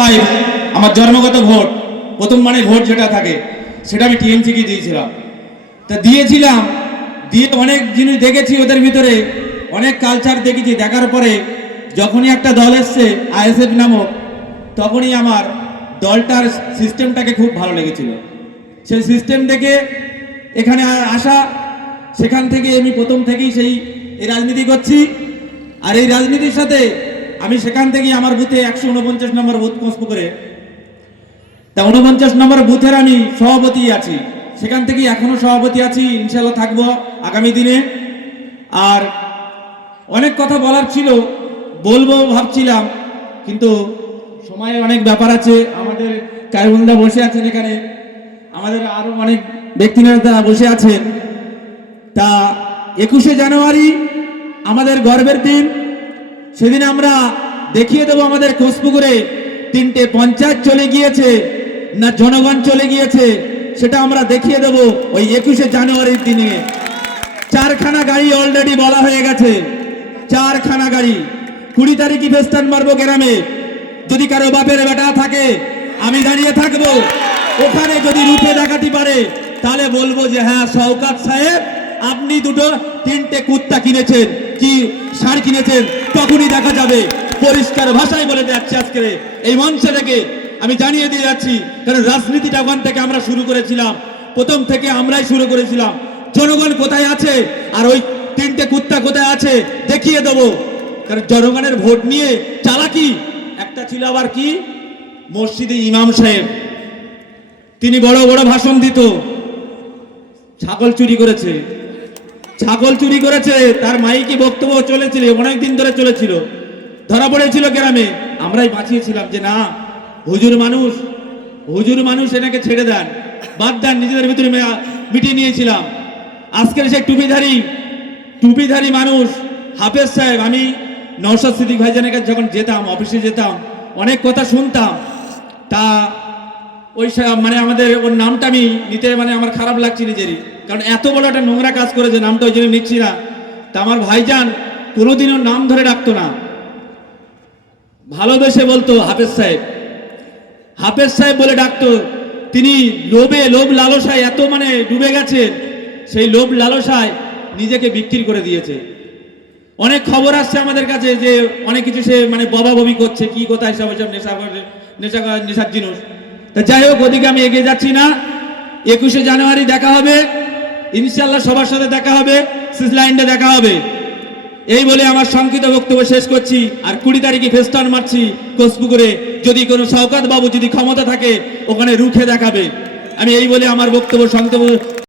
হয়, আমার জন্মগত ভোট, প্রথম মানে ভোট যেটা থাকে, সেটা আমি টিএমসিকে দিয়েছিলাম। তা দিয়েছিলাম, দিয়ে অনেক জিনিস দেখেছি ওদের ভিতরে, অনেক কালচার দেখেছি, দেখার পরে যখনই একটা দল এসছে, আইএসএফ নামক, তখনই আমার দলটার সিস্টেমটাকে খুব ভালো লেগেছিল। সেই সিস্টেম দেখে এখানে আসা, সেখান থেকে আমি প্রথম থেকেই সেই, এই রাজনীতি করছি। আর এই রাজনীতির সাথে আমি সেখান থেকেই আমার বুথে একশো উনপঞ্চাশ নম্বর বুথ কষ্ট করে। তা উনপঞ্চাশ নম্বর বুথের আমি সভাপতি আছি। সেখান থেকেই এখনও সভাপতি আছি ইনশাল্লাহ থাকব আগামী দিনে। আর অনেক কথা বলার ছিল, বলব ভাবছিলাম, কিন্তু সময়ে অনেক ব্যাপার আছে, আমাদের কায়বন্দা বসে আছেন এখানে। আমাদের আরও অনেক ব্যক্তিনেতা বসে আছেন। তা একুশে জানুয়ারি আমাদের গর্বের দিন। সেদিন আমরা দেখিয়ে দেবো আমাদের কোষপুকুরে তিনটে পঞ্চায়েত চলে গিয়েছে না জনগণ চলে গিয়েছে, সেটা আমরা দেখিয়ে দেব ওই একুশে জানুয়ারির দিনে। চারখানা গাড়ি অলরেডি বলা হয়ে গেছে। চারখানা গাড়ি। কুড়ি তারিখই ফেস্টান মারবো গ্রামে। যদি কারও বাপের বেটা থাকে, আমি দাঁড়িয়ে থাকব। ওখানে যদি রুখে দেখাতে পারে, তাহলে বলব যে হ্যাঁ শওকাত সাহেব, আপনি দুটো তিনটে কুত্তা কিনেছেন। কি সার কিনেছেন, তখনই দেখা যাবে। পরিষ্কার ভাষায় বলে যাচ্ছি আজকে। এই মঞ্চে থেকে আমি জানিয়ে দিয়ে যাচ্ছি কারণ রাজনীতিটা ওখান থেকে আমরা শুরু করেছিলাম। প্রথম থেকে আমরাই শুরু করেছিলাম। জনগণ কোথায় আছে? আর ওই তিনটে কুত্তা কোথায় আছে? দেখিয়ে দেবো। কারণ জনগণের ভোট নিয়ে চালাকি। একটা ছিল আবার কি? মসজিদে ইমাম সাহেব। তিনি বড় বড় ভাষণ দিত। ছাগল চুরি করেছে। ছাগল চুরি করেছে, তার মাইকে বক্তব্য চলেছিল, অনেক দিন ধরে চলেছিল। ধরা পড়েছিল গ্রামে। আমরাই বাঁচিয়েছিলাম যে না, হুজুর মানুষ হুজুর মানুষ এনাকে ছেড়ে দেন। বাদ দেন, নিজেদের ভিতরে মিটিয়ে নিয়েছিলাম। আজকের সে টুপিধারী টুপিধারী মানুষ, হাফেজ সাহেব, আমি নওশাদ সিদ্দিক ভাইজানের কাছে যখন যেতাম, অফিসে যেতাম, অনেক কথা শুনতাম। তা ওই মানে আমাদের ওর নামটা আমি নিতে মানে আমার খারাপ লাগছে নিজেরই। কারণ এত বড় একটা নোংরা কাজ করেছে নামটা ওই জন্য নিচ্ছি না। তা আমার ভাইজান কোনোদিনও নাম ধরে ডাকতো না। ভালোবেসে বলতো হাফেজ সাহেব। হাফেজ সাহেব বলে ডাকতো, তিনি লোভে লোভ লালসায় এত মানে ডুবে গেছেন, সেই লোভ লালসায় নিজেকে বিক্রি করে দিয়েছে। অনেক খবর আসছে আমাদের কাছে যে অনেক কিছু সে মানে ববা ববি করছে, কি কোথায় সব সব নেশা নেশা নেশার জিনিস। তা যাই হোক, ওদিকে আমি এগিয়ে যাচ্ছি না। একুশে জানুয়ারি দেখা হবে। ইনশাল্লাহ সবার সাথে দেখা হবে সুইজারল্যান্ডে দেখা হবে। এই বলে আমার সংক্ষিপ্ত বক্তব্য শেষ করছি, আর কুড়ি তারিখে ফেস্টান মারছি কোচপুকুরে যদি কোনো সৌকাত বাবু যদি ক্ষমতা থাকে, ওখানে রুখে দেখাবে। আমি এই বলে আমার বক্তব্য সংক্ষিপ্ত